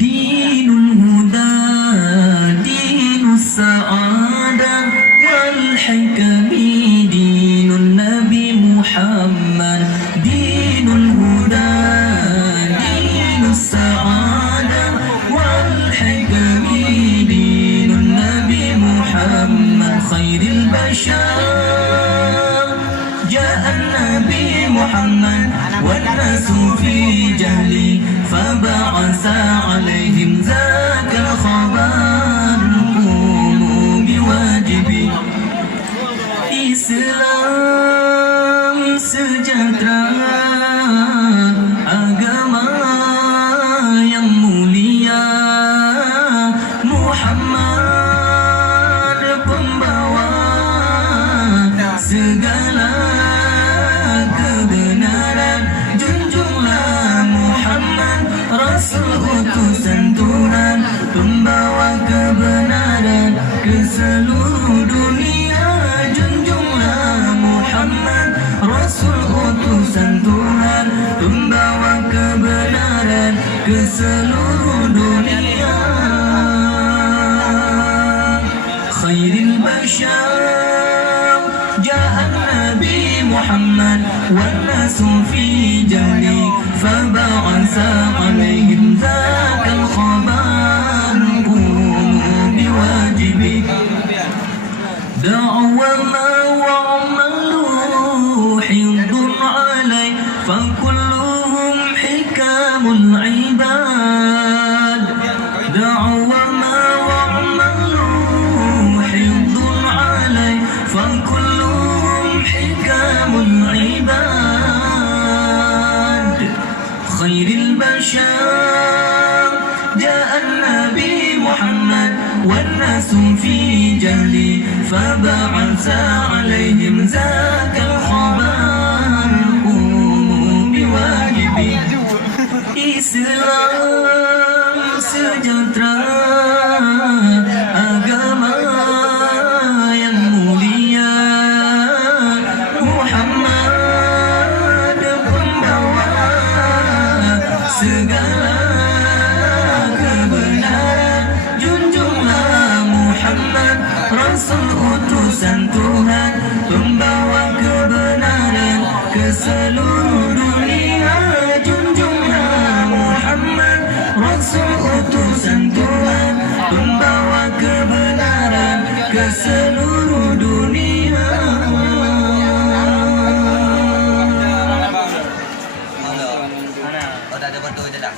Dinul huda, dinus sa'adah wal hikami, dinun Nabi Muhammad. Dinul huda, dinus sa'adah wal hikami, dinun Nabi Muhammad. Khairil bashar ja'an Nabi Muhammad والناس في جهلي فبعث عليهم ذاك الخبر. قوموا بواجبي Islam sejahtera, agama yang mulia, Muhammad pembawa segala kebenaran. Junjunglah Muhammad, Rasul utusan Tuhan, pembawa kebenaran ke seluruh dunia. Junjunglah Muhammad, Rasul utusan Tuhan, pembawa kebenaran ke seluruh dunia. Khairil bashar ja'an Nabi Muhammad والناس في جهلي فبعث عليهم ذاك الخبر. قوموا بواجبي دعوا ما وعملوا حفظ علي فكلهم حكام العباد. دعوا ما وعملوا حفظ علي فكلهم حكام العباد. خير البشر جاء النبي محمد والناس في جهلي فبعث عليهم ذاك الخبر. قوموا بواجبي Islam sejahtera, agama yang mulia, Muhammad pembawa segala kebenaran. Junjunglah Muhammad, Rasul utusan Tuhan, pembawa kebenaran ke seluruh dunia. Junjunglah Muhammad, Rasul utusan Tuhan, pembawa kebenaran ke seluruh dunia. Oh, dah ada betul je dah.